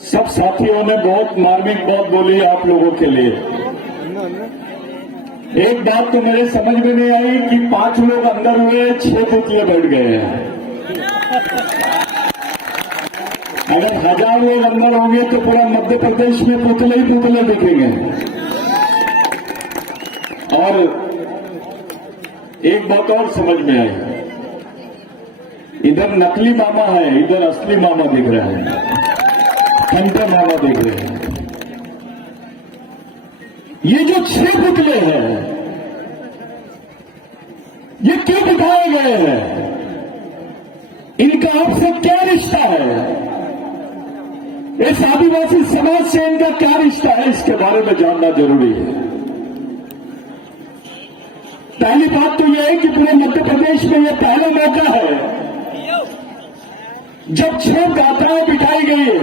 सब साथियों ने बहुत मार्मिक बात बोली आप लोगों के लिए। एक बात तो मेरे समझ में नहीं आई कि 5 लोग अंदर हुए, 6 पुतले बैठ गए हैं। अगर 1000 लोग अंदर होंगे तो पूरा मध्य प्रदेश में पुतले ही पुतले दिखेंगे। और एक बात और समझ में आई, इधर नकली मामा है, इधर असली मामा दिख रहा है, कंटे मामा दिख रहे हैं। ये जो 6 पुतले हैं, ये क्यों बिठाए गए हैं? इनका आपसे क्या रिश्ता है? इस आदिवासी समाज से इनका क्या रिश्ता है, इसके बारे में जानना जरूरी है। पहली बात तो यह है कि पूरे मध्य प्रदेश में यह पहला मौका है जब 6 गाथाएं बिठाई गई है,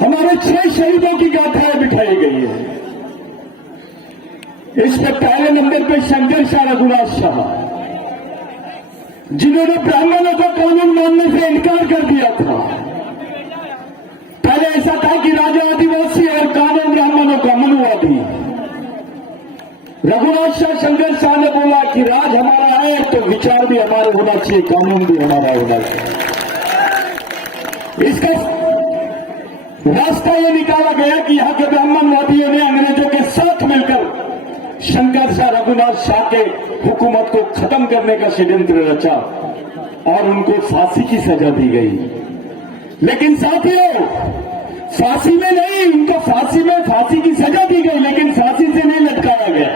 हमारे 6 शहीदों की गाथाएं बिठाई गई है। इस पर पहले नंबर पर शंकर शाह रघुनाथ शाह, जिन्होंने ब्राह्मणों को कानून मानने से इनकार कर दिया था। पहले ऐसा था कि राजा आदिवासी और कानून ब्राह्मणों का, मनुवादी। रघुनाथ शाह शंकर शाह ने बोला कि राज हमारा है तो विचार भी हमारे होना चाहिए, कानून भी हमारा होना चाहिए। इसका रास्ता यह निकाला गया कि यहां के ब्राह्मणवादियों ने अंग्रेजों के साथ मिलकर शंकर शाह रघुनाथ शाह के हुकूमत को खत्म करने का षड्यंत्र रचा और उनको फांसी की सजा दी गई। लेकिन साथियों, फांसी में नहीं, उनको फांसी की सजा दी गई, लेकिन फांसी से नहीं लटकाया गया,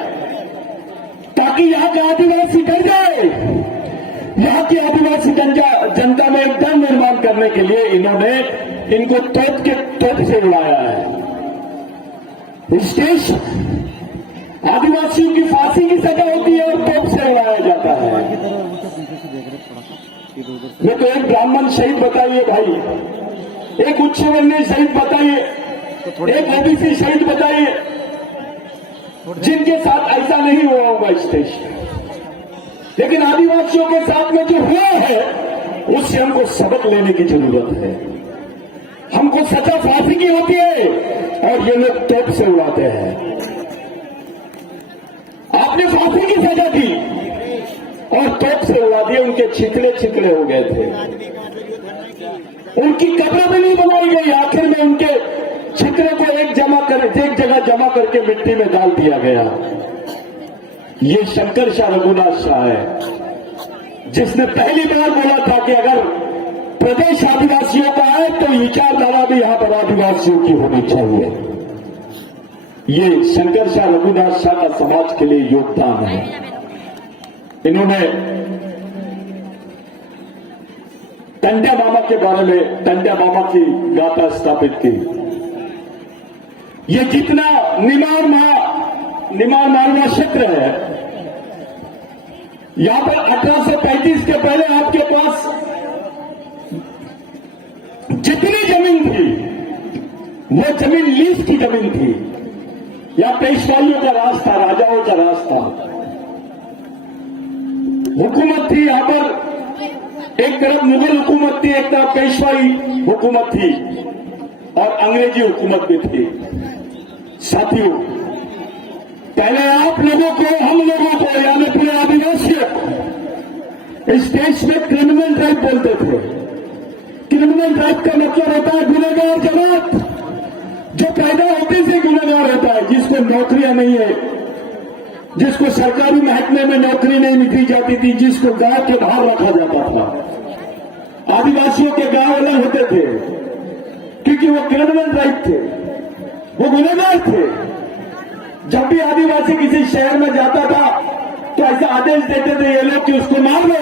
ताकि यहां का आदिवासी डर जाए। यहां की आदिवासी जनता में एक डर निर्माण करने के लिए इन्होंने इनको तोप से उड़ाया है। इस देश आदिवासियों की फांसी की सजा होती है और तोप से उड़ाया जाता है। ये तो एक ब्राह्मण शहीद बताइए भाई, एक उच्च वर्णीय शहीद बताइए, एक ओबीसी शहीद बताइए, जिनके साथ ऐसा नहीं हुआ होगा इस देश में। लेकिन आदिवासियों के साथ में जो हुआ है, उससे हमको सबक लेने की जरूरत है। हमको सजा फांसी की होती है और ये लोग तोप से उड़ाते हैं। आपने फांसी की सजा दी और तोप से उड़ा दिए, उनके छिकड़े छिकड़े हो गए थे। उनकी कब्र भी नहीं बनाई गई, आखिर में उनके छिकड़े को एक जगह जमा करके मिट्टी में डाल दिया गया। ये शंकर शाह रघुनाथ शाह है, जिसने पहली बार बोला था कि अगर प्रदेश आदिवासियों का है तो विचारधारा भी यहां पर आदिवासियों की होनी चाहिए। ये शंकर शाह रघुनाथ शाह का समाज के लिए योगदान है। इन्होंने टंड्या मामा के बारे में, टंड्या मामा की गाथा स्थापित की। ये जितना निमार मारवा क्षेत्र है, यहां पर 1835 के पहले आपके पास जितनी जमीन थी वो जमीन लीज की जमीन थी। या पेशवाइयों का राज था, राजाओं का राज था, हुकूमत थी। यहां पर एक तरफ मुगल हुकूमत थी, एक तरफ पेशवाई हुकूमत थी और अंग्रेजी हुकूमत भी थी। साथियों, पहले आप लोगों को, हम लोगों को, यानी पूरे आदिवासियों को इस देश में क्रिमिनल ड्राइव बोलते थे। क्रिमिनल ड्राइव का मतलब होता है गुनहगार जमात, जो पैदा होते से गुनहगार होता है, जिसको नौकरियां नहीं है, जिसको सरकारी महकमे में नौकरी नहीं दी जाती थी, जिसको गांव के बाहर रखा जाता था। आदिवासियों के गांव अलग होते थे क्योंकि वो क्रिमिनल ड्राइव थे, वो गुनहगार थे। जब भी आदिवासी किसी शहर में जाता था तो ऐसा आदेश देते थे ये लोग कि उसको मार दो।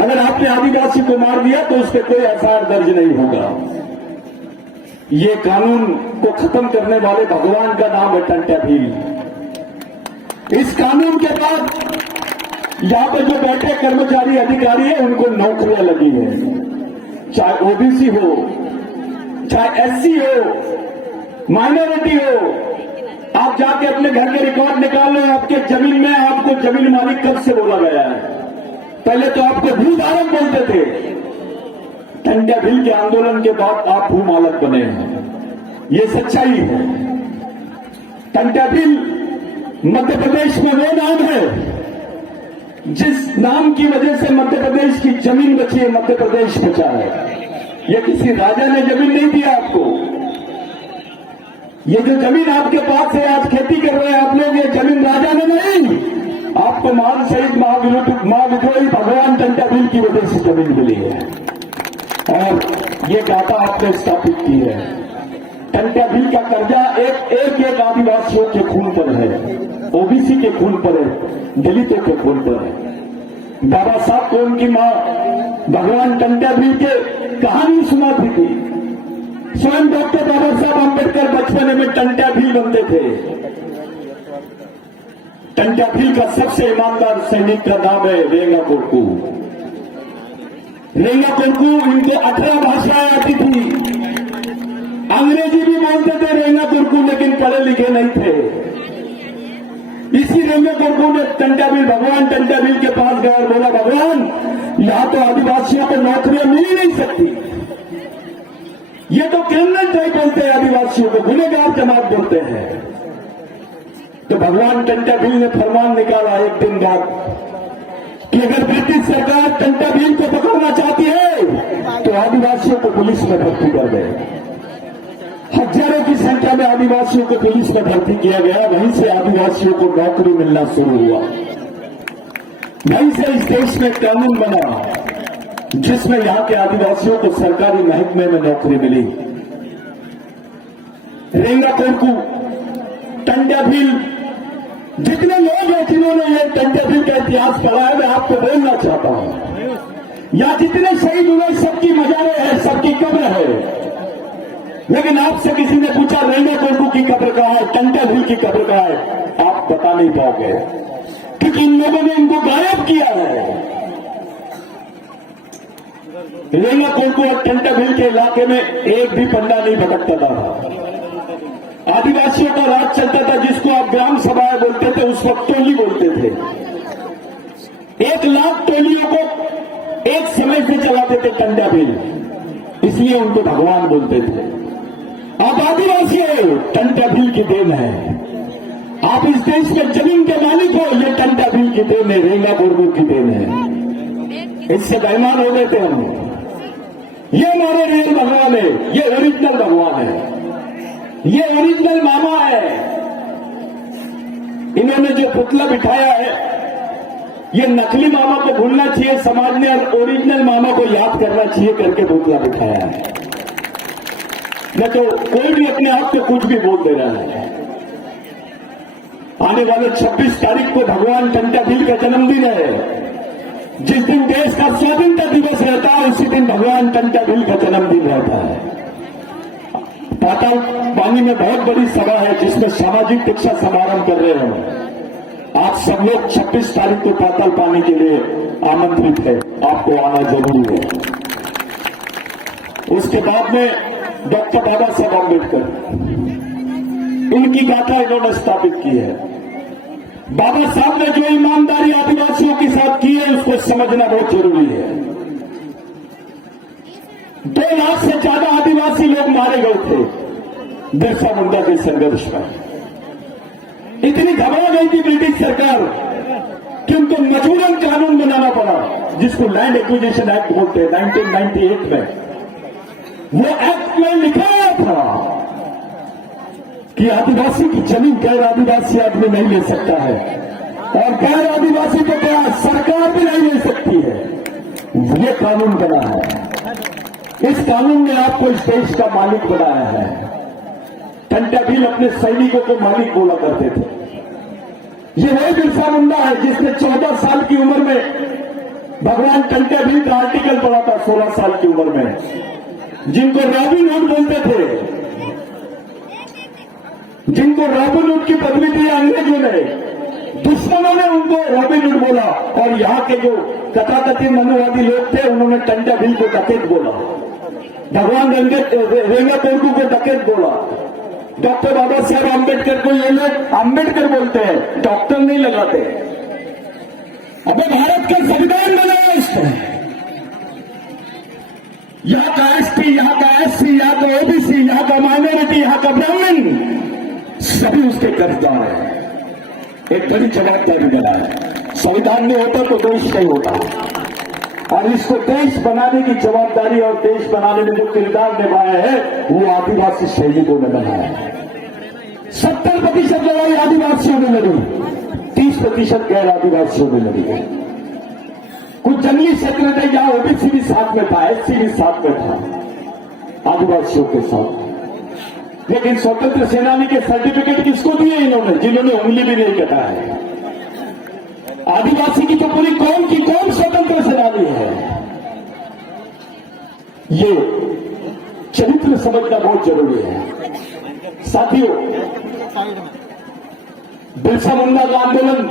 अगर आपने आदिवासी को मार दिया तो उस पर कोई एफआईआर दर्ज नहीं होगा। ये कानून को खत्म करने वाले भगवान का नाम है टंट्या भील। इस कानून के बाद यहां पर जो बैठे कर्मचारी अधिकारी है, उनको नौकरियां लगी है, चाहे ओबीसी हो, चाहे एससी हो, माइनॉरिटी हो। आप जाके अपने घर के रिकॉर्ड निकाल लो, आपके जमीन में आपको जमीन मालिक कब से बोला गया है? पहले तो आपको भूधारक बोलते थे, टंट्या भील के आंदोलन के बाद आप भूमालक बने हैं, ये सच्चाई है। टंट्या भील मध्य प्रदेश में वो नाम है जिस नाम की वजह से मध्य प्रदेश की जमीन बची है, मध्य प्रदेश बचा है। ये किसी राजा ने जमीन नहीं दिया आपको। ये जो जमीन आपके पास है, आज खेती कर रहे हैं आप लोग, ये जमीन राजा ने नहीं, आपको महान शहीद महाविद्रोही भगवान टंट्या भील की वजह से जमीन मिली है और ये गाथा आपने स्थापित की है। टंट्या भील का कर्जा एक आदिवासियों के खून पर है, ओबीसी के खून पर है, दलितों के खून पर है। बाबा साहब को उनकी मां भगवान टंट्या भील के कहानी सुनाती थी। स्वयं डॉक्टर बाबा साहब अम्बेडकर बचपन में टंट्या भील बनते थे। टंट्या भील का सबसे ईमानदार सैनिक का नाम है रेंगा कोरकू। रेंगा कोरकू, इनको 18 भाषाएं आती थी, अंग्रेजी भी बोलते थे रेंगा कोरकू, लेकिन पढ़े लिखे नहीं थे। इसी रेंगा कोरकू ने भगवान टंट्या भील के पास गया और बोला, भगवान यहां तो आदिवासियों को नौकरियां मिल ही नहीं सकती, ये तो क्रिमिनल टाइप बोलते हैं, आदिवासियों को गुनहगार जमात बोलते हैं। तो भगवान टंट्या भील ने फरमान निकाला एक दिन बाद कि अगर ब्रिटिश सरकार टंट्या भील को पकड़ना चाहती है तो आदिवासियों को पुलिस में भर्ती कर दे। हजारों की संख्या में आदिवासियों को पुलिस में भर्ती किया गया। वहीं से आदिवासियों को नौकरी मिलना शुरू हुआ। वहीं से इस देश में कानून बना जिसमें यहां के आदिवासियों को सरकारी महकमे में नौकरी मिली। रेंगा कोरकू, टंट्या भील, जितने लोग हैं जिन्होंने ये टंट्या भील का इतिहास पढ़ा है, मैं आपको बोलना चाहता हूं, या जितने शहीद हुए सबकी मजारें हैं, सबकी कब्र है, लेकिन आपसे किसी ने पूछा रेंगा कोरकू की कब्र कहां है, टंट्या भील की कब्र कहां है, आप बता नहीं पाओगे, क्योंकि इन लोगों ने इनको गायब किया है। रेंगा कोरकू और टंट्या भील के इलाके में एक भी पंडा नहीं भटकता था। आदिवासियों का राज चलता था, जिसको आप ग्राम सभाएं बोलते थे, उस वक्त टोली बोलते थे। 1 लाख टोलियों को एक समय से चलाते थे टंट्या भील, इसलिए उनको भगवान बोलते थे। आप आदिवासी हो, टंट्या भील की देन है। आप इस देश में जमीन के मालिक हो, ये टंट्या भील की देन है, रेंगा कोरकू की देन है। इससे बेईमान हो गए थे हम। ये हमारे रियल भगवान है, ये ओरिजिनल भगवान है, ये ओरिजिनल मामा है। इन्होंने जो पुतला बिठाया है, ये नकली मामा को भूलना चाहिए समाज ने, और ओरिजिनल मामा को याद करना चाहिए करके पुतला बिठाया है। न तो कोई भी अपने आप को कुछ भी बोल दे रहा है। आने वाले 26 तारीख को भगवान टंट्या भील का जन्मदिन है। जिस दिन देश का स्वाधीनता दिवस रहता है, उसी दिन भगवान टंट्या भील का जन्मदिन रहता है। पाताल पानी में बहुत बड़ी सभा है जिसमें सामाजिक दीक्षा समारोह कर रहे हैं। आप सब लोग 26 तारीख को पाताल पानी के लिए आमंत्रित है, आपको आना जरूरी है। उसके बाद में डॉक्टर बाबा साहब अम्बेडकर, इनकी गाथा इन्होंने स्थापित की है। बाबा साहब ने जो ईमानदारी आदिवासियों के साथ की है, उसको समझना बहुत जरूरी है। 2 लाख से ज्यादा आदिवासी लोग मारे गए थे बिरसा मुंडा के संघर्ष में। इतनी घबरा गई थी ब्रिटिश सरकार कि उनको मजबूरन कानून बनाना पड़ा, जिसको लैंड एक्विजिशन एक्ट बोलते हैं। 1998 में वो एक्ट में लिखा था कि आदिवासी की जमीन गैर आदिवासी आदमी नहीं ले सकता है, और गैर आदिवासी को क्या सरकार भी नहीं ले सकती है। ये कानून बना है। इस कानून ने आपको इस देश का मालिक बनाया है। टंट्या भील अपने सैनिकों को मालिक बोला करते थे। ये वही बिरसा मुंडा है जिसने 14 साल की उम्र में भगवान टंट्या भील का आर्टिकल पढ़ा था, 16 साल की उम्र में, जिनको रॉबिन हुड बोलते थे, जिनको रॉबिन हुड की पदवी दी अंग्रेजों ने, दुश्मनों ने उनको रॉबिन हुड बोला, और यहां के जो तथाकथित मनुवादी लोग थे उन्होंने टंट्या भील को डकैत बोला, भगवान रेंगा कोरकू को डकैत बोला। डॉक्टर बाबा साहब अम्बेडकर को ये लोग अम्बेडकर बोलते हैं, डॉक्टर नहीं लगाते। अबे भारत का संविधान बना है इसमें, यहाँ का एसटी, यहाँ का एससी, यहाँ का ओबीसी, यहाँ का माइनॉरिटी, यहाँ का ब्राह्मण, सभी उसके कर्जदार हैं। एक बड़ी जवाबदारी बना है। संविधान में होता तो देश नहीं होता, और इसको देश बनाने की जवाबदारी और देश बनाने में जो किरदार निभाया है वो आदिवासी सैनिकों ने बनाया है। 70% लड़ाई आदिवासियों ने लड़ी, 30% गैर आदिवासियों ने लड़ी है। कुछ जंगली क्षेत्र थे जहां ओबीसी भी साथ में था, एससी भी साथ में था आदिवासियों के साथ। लेकिन स्वतंत्र सेनानी के सर्टिफिकेट किसको दिए इन्होंने, जिन्होंने उंगली भी नहीं कटा है। आदिवासी की तो पूरी कौम की कौम स्वतंत्र सेनानी है। ये चरित्र समझना बहुत जरूरी है साथियों। बिरसा मुंडा का आंदोलन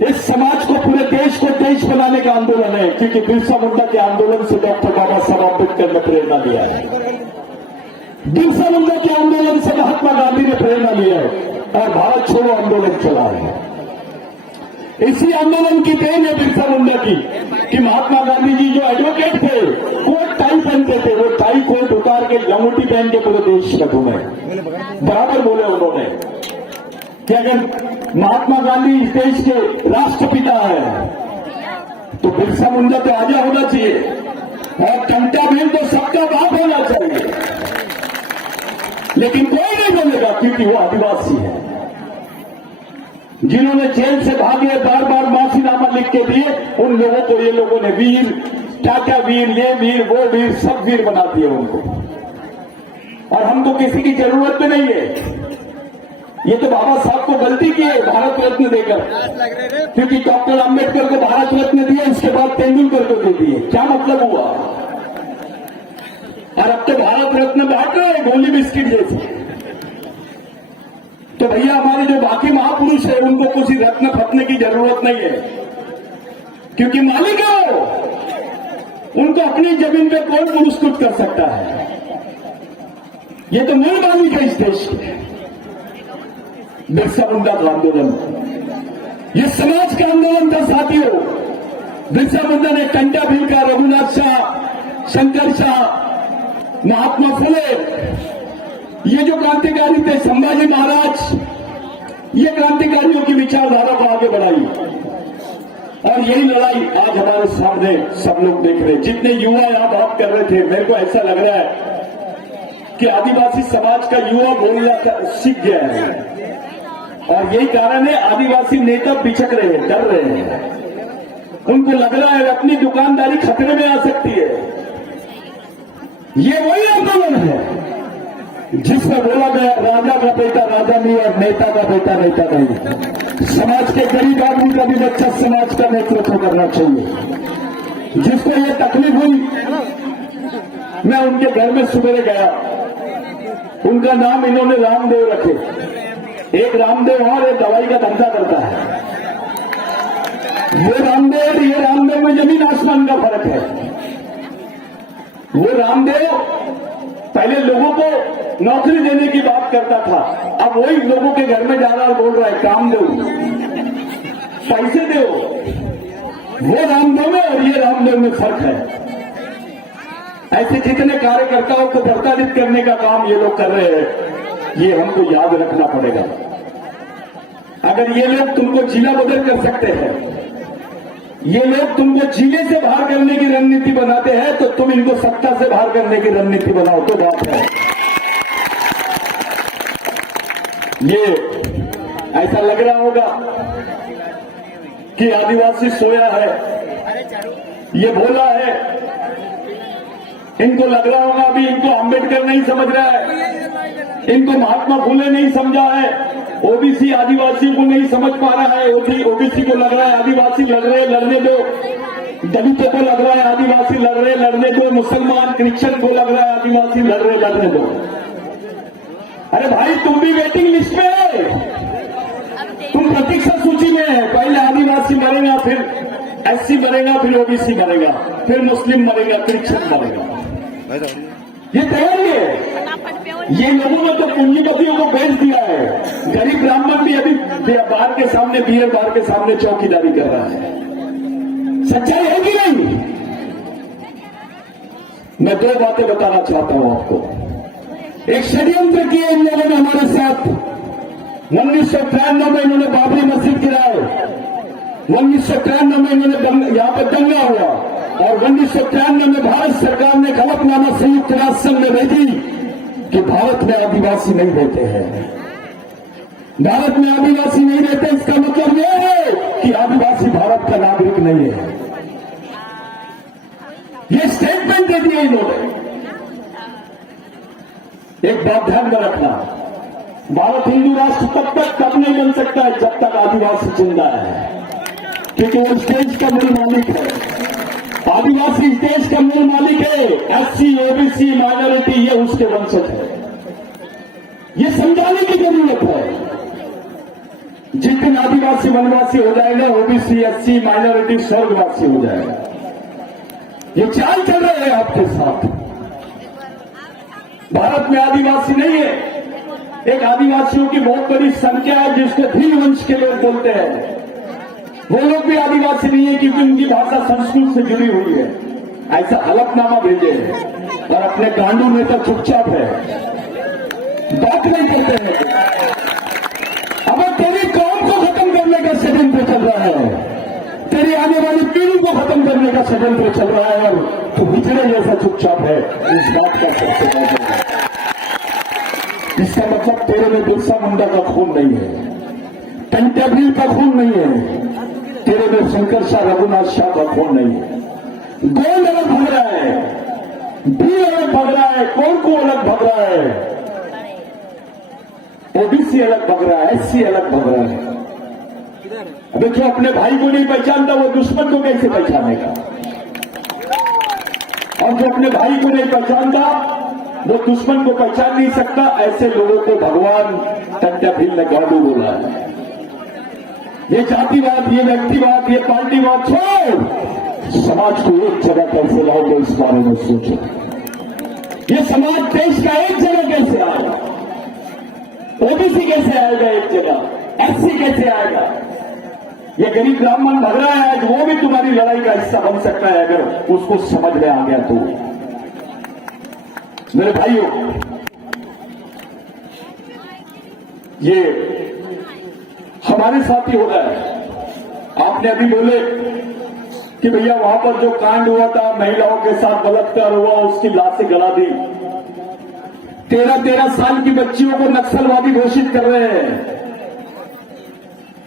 इस समाज को, पूरे देश को देश बनाने का आंदोलन है, क्योंकि बिरसा मुंडा के आंदोलन से डॉक्टर बाबा साहब अम्बेडकर ने प्रेरणा लिया है। बिरसा मुंडा के आंदोलन से महात्मा गांधी ने प्रेरणा लिया है और भारत छोड़ो आंदोलन चला है। इसी आंदोलन की देन है बिरसा मुंडा की कि महात्मा गांधी जी जो एडवोकेट थे, कोट टाई पहनते थे, वो टाई कोट उतार के लंगोटी पहन के पूरे देश में घूमे। बराबर बोले उन्होंने कि अगर महात्मा गांधी इस देश के राष्ट्रपिता है तो बिरसा मुंडा तो आजा होना चाहिए, और टंटा भेल तो सबका बाप होना चाहिए। लेकिन कोई नहीं बोलेगा, क्योंकि वो आदिवासी है। जिन्होंने जेल से भागे, बार बार माफीनामा लिख के दिए, उन लोगों को ये लोगों ने वीर, टाटा वीर, ये वीर, वो वीर, सब वीर बना दिए उनको। और हमको किसी की जरूरत में नहीं है। ये तो बाबा साहब को गलती की है भारत रत्न देकर, क्योंकि डॉक्टर अंबेडकर को भारत रत्न दिया, उसके बाद तेंदुलकर को दे दिए। क्या मतलब हुआ? और अब तो भारत रत्न बांट रहे हैं गोली बिस्किट जैसे। तो भैया हमारे जो बाकी महापुरुष है उनको कुछ रत्न खपने की जरूरत नहीं है, क्योंकि मालिक है वो। उनको अपनी जमीन पे कौन पुरस्कृत कर सकता है? ये तो मूल मालिक है इस देश के। बिरसा मुंडा का आंदोलन ये समाज का आंदोलन था साथियों। बिरसा मुंडा ने कंटा भील का, रघुनाथ शाह, शंकर शाह, महात्मा फुले, ये जो क्रांतिकारी थे, संभाजी महाराज, ये क्रांतिकारियों की विचारधारा को आगे बढ़ाई। और यही लड़ाई आज हमारे सामने सब लोग देख रहे हैं। जितने युवा यहां बात कर रहे थे, मेरे को ऐसा लग रहा है कि आदिवासी समाज का युवा बोलना सीख गया है, और यही कारण है आदिवासी नेता बिचक रहे हैं, डर रहे हैं। उनको लग रहा है अपनी दुकानदारी खतरे में आ सकती है। ये वही आंदोलन है जिसमें बोला गया राजा का बेटा राजा नहीं और नेता का बेटा नेता नहीं। समाज के गरीब आदमी का भी बच्चा समाज का नेतृत्व करना चाहिए। जिसको ये तकलीफ हुई, मैं उनके घर में सवेरे गया, उनका नाम इन्होंने रामदेव रखे। एक रामदेव और एक दवाई का धंधा करता है। ये रामदेव में जमीन आसमान का फर्क है। वो रामदेव पहले लोगों को नौकरी देने की बात करता था, अब वही लोगों के घर में जा रहा और बोल रहा है काम दो, पैसे दो। वो रामदेव में और ये रामदेव में फर्क है। ऐसे जितने कार्यकर्ताओं को प्रताड़ित करने का काम ये लोग कर रहे हैं, ये हमको याद रखना पड़ेगा। अगर ये लोग तुमको जिला बदल कर सकते हैं, ये लोग तुमको जिले से बाहर करने की रणनीति बनाते हैं, तो तुम इनको सत्ता से बाहर करने की रणनीति बनाओ तो बात है। ये ऐसा लग रहा होगा कि आदिवासी सोया है, ये भोला है। इनको लग रहा होगा अभी इनको अंबेडकर नहीं समझ रहा है, इनको महात्मा फुले नहीं समझा है, ओबीसी आदिवासी को नहीं समझ पा रहा है। ओबीसी को लग रहा है आदिवासी लड़ रहे, लड़ने दो। दलितों को लग रहा है आदिवासी लड़ रहे, लड़ने दो। मुसलमान क्रिश्चियन को लग रहा है आदिवासी लड़ रहे, लड़ने दो। अरे भाई तुम भी वेटिंग लिस्ट पे है, तुम प्रतीक्षा सूची में है। पहले आदिवासी मरेगा, फिर एससी मरेगा, फिर ओबीसी मरेगा, फिर मुस्लिम मरेगा, क्रिश्चियन मरेगा। ये तैयारी है। ये लोगों ने तो पूंजीपतियों को बेच दिया है। गरीब ब्राह्मण भी अभी बार के सामने, बियर बार के सामने चौकीदारी कर रहा है। सच्चाई है कि नहीं? मैं दो बातें बताना चाहता हूं आपको। एक षड्यंत्र किए इन लोगों ने हमारे साथ। 1993 में इन्होंने बाबरी मस्जिद गिराए, 1993 में इन्होंने यहां पर दंगा हुआ, और 1993 में भारत सरकार ने हलफनामा संयुक्त राष्ट्र संघ में भेजी कि भारत में आदिवासी नहीं रहते हैं। भारत में आदिवासी नहीं रहते, इसका मतलब यह है कि आदिवासी भारत का नागरिक नहीं है। ये स्टेटमेंट दे दिया इन्होंने। एक बात ध्यान में रखना, भारत हिंदू राष्ट्र तब नहीं बन सकता है जब तक आदिवासी जिंदा है, क्योंकि वो इस देश का मूल मालिक है। आदिवासी इस देश का मूल मालिक है। एससी, ओबीसी, माइनॉरिटी ये उसके वंशज है। ये समझाने की जरूरत है। जिस दिन आदिवासी वनवासी हो जाएगा, ओबीसी, एससी, माइनॉरिटी स्वर्गवासी हो जाएगा। ये चाल चल रहे हैं आपके साथ। भारत में आदिवासी नहीं है। एक आदिवासियों की बहुत बड़ी संख्या है जिसको भील वंश के लोग बोलते हैं। वो लोग भी आदिवासी नहीं है क्योंकि उनकी भाषा संस्कृत से जुड़ी हुई है। ऐसा हलफनामा भेजे और अपने गांडू में तो चुपचाप है, बात नहीं करते हैं। अब तेरी कौम को खत्म करने का षड्यंत्र चल रहा है, तेरी आने वाली पीढ़ी को खत्म करने का षड्यंत्र चल रहा है, और तू बिछड़े जैसा चुपचाप है। इस बात का सबसे बड़ा इसका मतलब तेरे में बिरसा मुंडा का खून नहीं है, कंटेबरिल का खून नहीं है, तेरे में शंकर शाह, रघुनाथ शाह का खून नहीं है। गोंड अलग भग रहा है, भी अलग भग रहा है, कोरकू अलग भग रहा है, ओबीसी अलग भग रहा है, एससी अलग भग रहा है। अबे जो अपने भाई को नहीं पहचानता वो दुश्मन को कैसे पहचानेगा? और जो अपने भाई को नहीं पहचानता वो दुश्मन को पहचान नहीं सकता। ऐसे लोगों को भगवान टंट्याभील ने गांडू बोला है। ये जातिवाद, ये व्यक्तिवाद, ये पार्टीवाद छोड़, समाज को एक जगह कैसे लाओगे इस बारे में सोचो। ये समाज देश का एक जगह कैसे आएगा? ओबीसी कैसे आएगा एक जगह? एससी कैसे आएगा? ये गरीब ब्राह्मण भग रहा है आज, वो भी तुम्हारी लड़ाई का हिस्सा बन सकता है अगर उसको समझ में आ गया तो। मेरे भाइयों, ये हमारे साथ ही हो रहा है। आपने अभी बोले कि भैया वहां पर जो कांड हुआ था, महिलाओं के साथ बलात्कार हुआ, उसकी लाशें गला दी। 13-13 साल की बच्चियों को नक्सलवादी घोषित कर रहे हैं।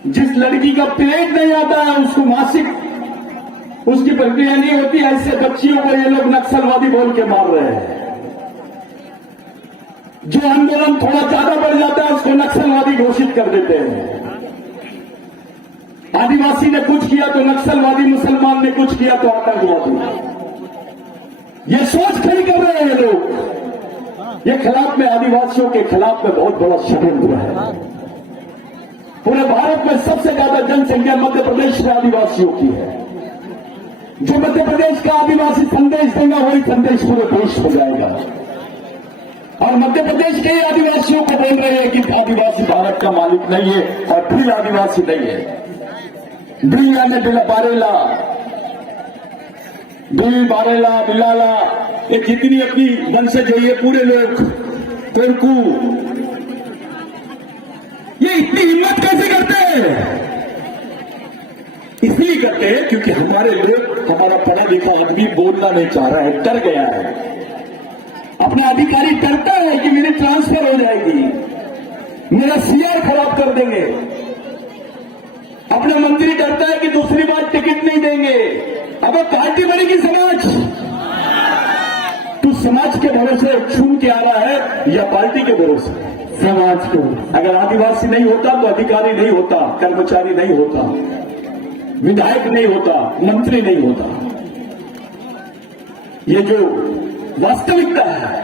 जिस लड़की का पीरियड नहीं आता है, उसको मासिक उसकी प्रक्रिया नहीं होती, ऐसे बच्चियों को ये लोग नक्सलवादी बोल के मार रहे हैं। जो आंदोलन थोड़ा ज्यादा बढ़ जाता है उसको नक्सलवादी घोषित कर देते हैं। आदिवासी ने कुछ किया तो नक्सलवादी, मुसलमान ने कुछ किया तो आतंकवादी। ये सोच खड़ी कर रहे हैं लोग। ये खिलाफ में, आदिवासियों के खिलाफ में बहुत बड़ा षड्यंत्र है। पूरे भारत में सबसे ज्यादा जनसंख्या मध्य प्रदेश में आदिवासियों की है। जो मध्य प्रदेश का आदिवासी संदेश देगा वही संदेश पूरे देश हो जाएगा। और मध्य प्रदेश के आदिवासियों को बोल रहे हैं कि आदिवासी भारत का मालिक नहीं है और भील आदिवासी नहीं है। भील यानी बारेला, भील, बारेला, बिलाला, ये जितनी अपनी वंशज है, ये पूरे लोग, कोरकू, ये इतनी हिम्मत कैसे करते हैं? इसलिए करते हैं क्योंकि हमारे लोग, हमारा पढ़ा लिखा आदमी बोलना नहीं चाह रहा है, डर गया है। अपना अधिकारी डरता है कि मेरी ट्रांसफर हो जाएगी, मेरा सीआर खराब कर देंगे। अपना मंत्री डरता है कि दूसरी बार टिकट नहीं देंगे। अब पार्टी बनेगी समाज, तू समाज के भरोसे चुन के आ रहा है या पार्टी के भरोसे? समाज को। अगर आदिवासी नहीं होता तो अधिकारी नहीं होता, कर्मचारी नहीं होता, विधायक नहीं होता, मंत्री नहीं होता। ये जो वास्तविकता है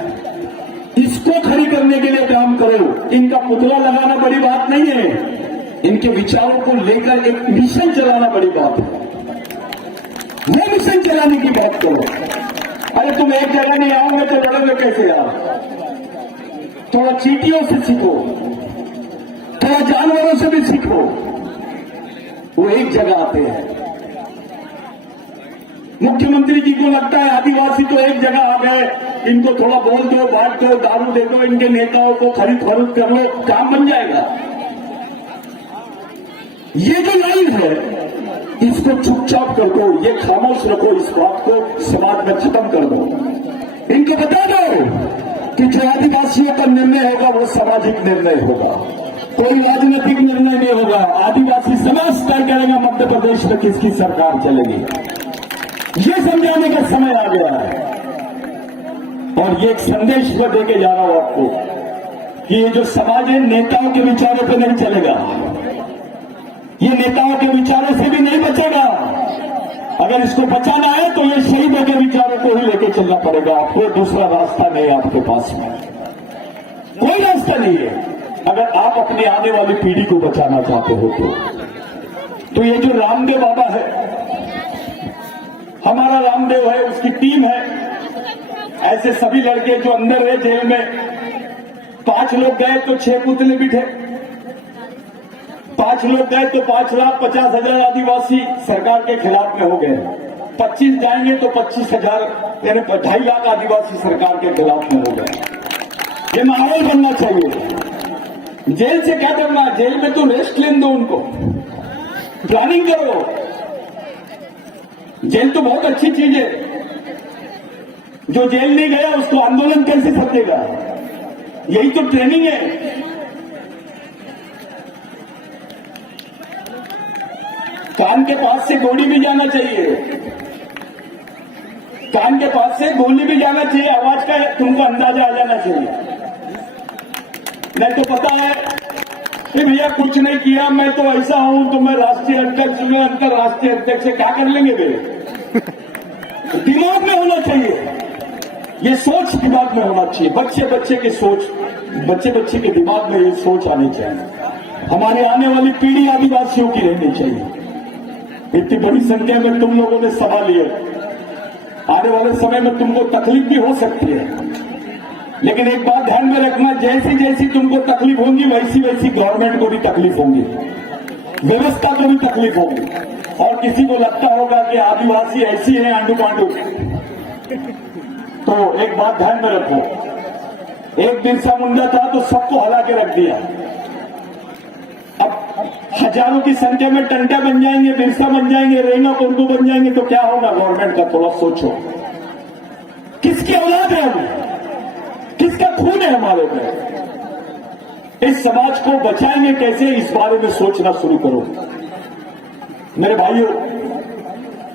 इसको खड़ी करने के लिए काम करो। इनका पुतला लगाना बड़ी बात नहीं है, इनके विचारों को लेकर एक मिशन चलाना बड़ी बात है। वो मिशन चलाने की बात करो। अरे तुम एक जगह नहीं आओगे तो लड़ोगे कैसे यार? थोड़ा चींटियों से सीखो, थोड़ा जानवरों से भी सीखो, वो एक जगह आते हैं। मुख्यमंत्री जी को लगता है आदिवासी तो एक जगह आ गए, इनको थोड़ा बोल दो, बांट दो, दारू दे दो, इनके नेताओं को खरीद फरोख्त कर लो, काम बन जाएगा। ये जो लाइन है इसको चुपचाप कर दो, ये खामोश रखो, इस बात को समाज में खत्म कर दो। इनको बता दो कि जो आदिवासियों का निर्णय होगा वो सामाजिक निर्णय होगा, कोई राजनीतिक निर्णय नहीं होगा। आदिवासी समाज तय करेगा मध्य प्रदेश में किसकी सरकार चलेगी। ये समझाने का समय आ गया है। और ये एक संदेश मैं देके जा रहा हूं आपको कि ये जो समाज है नेताओं के विचारों पे नहीं चलेगा, ये नेताओं के विचारों से भी नहीं बचेगा। अगर इसको बचाना है तो ये शहीदों के विचारों को ही लेके चलना पड़ेगा आपको, दूसरा रास्ता नहीं है आपके पास में, कोई रास्ता नहीं है। अगर आप अपनी आने वाली पीढ़ी को बचाना चाहते हो तो ये जो रामदेव बाबा है, हमारा रामदेव है, उसकी टीम है, ऐसे सभी लड़के जो अंदर है जेल में, 5 लोग गए तो 6 पुतले बिठे, 5 लोग गए तो 5,50,000 आदिवासी सरकार के खिलाफ में हो गए, 25 जाएंगे तो 25,000 यानी 2.5 लाख आदिवासी सरकार के खिलाफ में हो गए। ये माहौल बनना चाहिए। जेल से क्या करना, जेल में तो रेस्ट लेने दो उनको, प्लानिंग करो। जेल तो बहुत अच्छी चीज है, जो जेल नहीं गया उसको आंदोलन कैसे सकेगा, यही तो ट्रेनिंग है। कान के पास से गोली भी जाना चाहिए, कान के पास से गोली भी जाना चाहिए, आवाज का तुमको अंदाजा आ जाना चाहिए। नहीं तो पता है कि भैया कुछ नहीं किया, मैं तो ऐसा हूं, तो मैं राष्ट्रीय अध्यक्ष हूं, अंतरराष्ट्रीय अध्यक्ष से क्या कर लेंगे वे। दिमाग में होना चाहिए, ये सोच दिमाग में होना चाहिए, बच्चे की सोच, बच्चे के दिमाग में ये सोच आनी चाहिए। हमारे आने वाली पीढ़ी आदिवासियों की रहनी चाहिए। इतनी बड़ी संख्या में तुम लोगों ने सभा लिए, आने वाले समय में तुमको तकलीफ भी हो सकती है, लेकिन एक बात ध्यान में रखना, जैसी जैसी तुमको तकलीफ होगी वैसी वैसी गवर्नमेंट को भी तकलीफ होगी, व्यवस्था को भी तकलीफ होगी। और किसी को लगता होगा कि आदिवासी ऐसी है आंडू पांडू, तो एक बात ध्यान में रखो, एक बिरसा मुंडा था तो सबको हला के रख दिया, अब हजारों की संख्या में टंटा बन जाएंगे, बिरसा बन जाएंगे, रेंगा कोंडू बन जाएंगे, तो क्या होगा गवर्नमेंट का, थोड़ा सोचो। किसकी औलाद है हम, किसका खून है हमारे में, इस समाज को बचाएंगे कैसे, इस बारे में सोचना शुरू करो। मेरे भाइयों,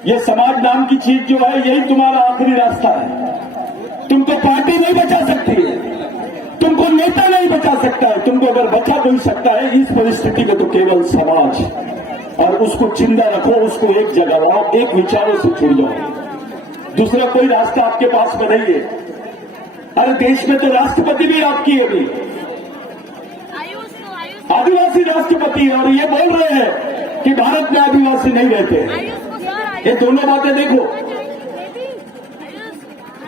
ये समाज नाम की चीज जो है यही तुम्हारा आखिरी रास्ता है। तुमको पार्टी नहीं बचा सकती है, तुमको नेता नहीं बचा सकता है, तुमको अगर बचा कोई सकता है इस परिस्थिति में तो केवल समाज। और उसको जिंदा रखो, उसको एक जगह लाओ, एक विचारों से जुड़ जाओ, दूसरा कोई रास्ता आपके पास में नहीं है। अरे देश में तो राष्ट्रपति भी आपकी है, अभी आदिवासी राष्ट्रपति है, और ये बोल रहे हैं कि भारत में आदिवासी नहीं रहते। ये दोनों बातें देखो,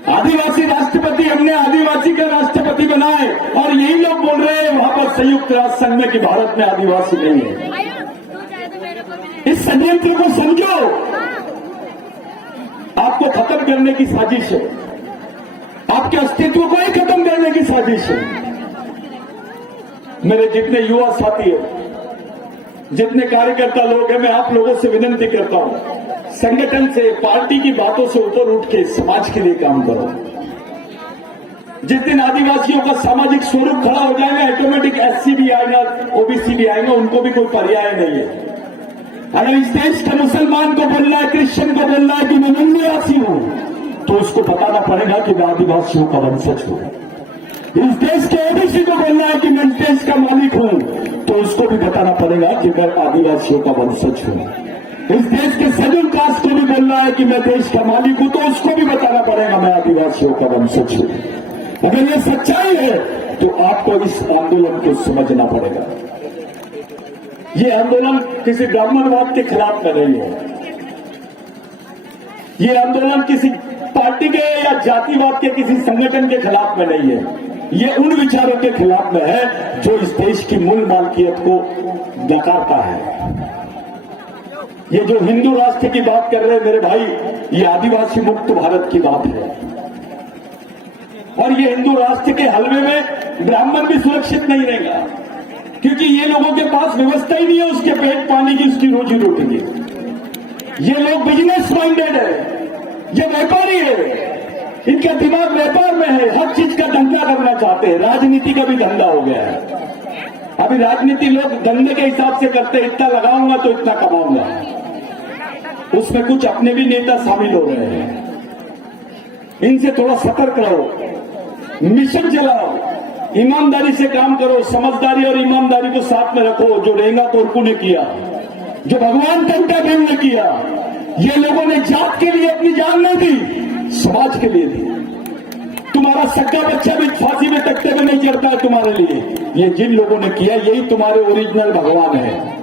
आदिवासी राष्ट्रपति हमने आदिवासी का राष्ट्रपति बनाए, और यही लोग बोल रहे हैं वहां पर संयुक्त राष्ट्र संघ में कि भारत में आदिवासी नहीं है। इस षड्यंत्र को समझो, आपको खत्म करने की साजिश है, आपके अस्तित्व को ही खत्म करने की साजिश है। मेरे जितने युवा साथी हैं, जितने कार्यकर्ता लोग हैं, मैं आप लोगों से विनती करता हूं, संगठन से, पार्टी की बातों से ऊपर उठ के समाज के लिए काम करो। जिस दिन आदिवासियों का सामाजिक स्वरूप खड़ा हो जाएगा, ऑटोमेटिक एससी भी आएगा, ओबीसी भी आएगा, उनको भी कोई पर्याय नहीं है। अगर इस देश के मुसलमान को बोलना है, क्रिश्चियन को बोलना है कि मैं निवासी हूं, तो उसको बताना पड़ेगा कि मैं आदिवासियों का वंशज हूं। इस देश के ओबीसी को बोलना है कि मैं इस देश का मालिक हूं, तो उसको भी बताना पड़ेगा कि मैं आदिवासियों का वंशज हूं। इस देश के शेड्यूल कास्ट को भी बोलना है कि मैं देश का मालिक हूं, तो उसको भी बताना पड़ेगा मैं आदिवासियों का वंशज हूं। अगर ये सच्चाई है तो आपको इस आंदोलन को समझना पड़ेगा। ये आंदोलन किसी ब्राह्मणवाद के खिलाफ में नहीं है, ये आंदोलन किसी पार्टी के या जातिवाद के किसी संगठन के खिलाफ में नहीं है, ये उन विचारों के खिलाफ में है जो इस देश की मूल मालकियत को नकारता है। ये जो हिंदू राष्ट्र की बात कर रहे हैं मेरे भाई, ये आदिवासी मुक्त भारत की बात है। और ये हिंदू राष्ट्र के हलवे में ब्राह्मण भी सुरक्षित नहीं रहेगा, क्योंकि ये लोगों के पास व्यवस्था ही नहीं है उसके पेट पानी की, उसकी रोजी रोटी की। ये लोग बिजनेस माइंडेड है, ये व्यापारी है, इनका दिमाग व्यापार में है, हर चीज का धंधा करना चाहते हैं। राजनीति का भी धंधा हो गया है। अभी राजनीति लोग धंधे के हिसाब से करते हैं, इतना लगाऊंगा तो इतना कमाऊंगा। उसमें कुछ अपने भी नेता शामिल हो रहे हैं। इनसे थोड़ा सतर्क रहो, मिशन चलाओ, ईमानदारी से काम करो, समझदारी और ईमानदारी को साथ में रखो। जो रेंगा तोरकू ने किया, जो भगवान टंटा भीम ने किया, ये लोगों ने जात के लिए अपनी जान नहीं दी, समाज के लिए दी। तुम्हारा सक्का बच्चा भी फांसी में तख्ते में नहीं चढ़ता है तुम्हारे लिए। ये जिन लोगों ने किया, यही तुम्हारे ओरिजिनल भगवान है।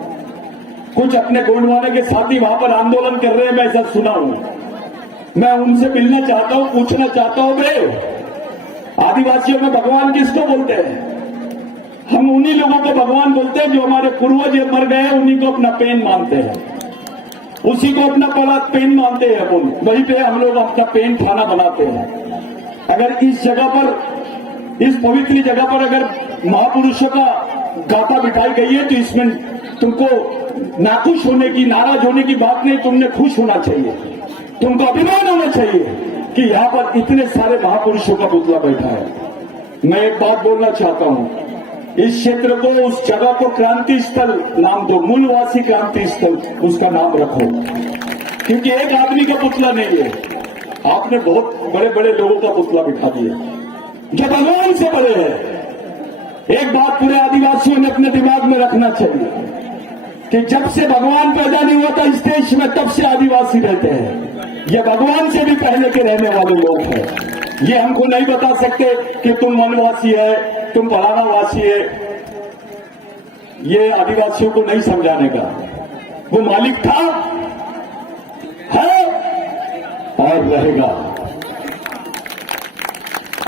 कुछ अपने गोंडवाने के साथी वहां पर आंदोलन कर रहे हैं, मैं ऐसा सुना हूं। मैं उनसे मिलना चाहता हूं, पूछना चाहता हूं, बे आदिवासियों में भगवान किसको बोलते हैं? हम उन्हीं लोगों को भगवान बोलते हैं जो हमारे पूर्वज मर गए, उन्हीं को अपना पेन मानते हैं, उसी को अपना पौलाद पेन मानते हैं। अपन वहीं पे हम लोग अपना पेन खाना बनाते हैं। अगर इस जगह पर, इस पवित्र जगह पर अगर महापुरुषों का गाथा बिठाई गई है, तो इसमें तुमको नाखुश होने की, नाराज होने की बात नहीं, तुमने खुश होना चाहिए। तुमको अभिमान होना चाहिए कि यहां पर इतने सारे महापुरुषों का पुतला बैठा है। मैं एक बात बोलना चाहता हूं, इस क्षेत्र को, उस जगह को क्रांति स्थल नाम दो, मूलवासी क्रांति स्थल उसका नाम रखो, क्योंकि एक आदमी का पुतला नहीं है, आपने बहुत बड़े बड़े लोगों का पुतला बिठा दिया जो भगवान से बड़े हैं। एक बात पूरे आदिवासियों ने अपने दिमाग में रखना चाहिए कि जब से भगवान पैदा नहीं हुआ था इस देश में, तब से आदिवासी रहते हैं। ये भगवान से भी पहले के रहने वाले लोग हैं। ये हमको नहीं बता सकते कि तुम वनवासी है, तुम फलाना वासी है। ये आदिवासियों को नहीं समझाने का। वो मालिक था, है और रहेगा।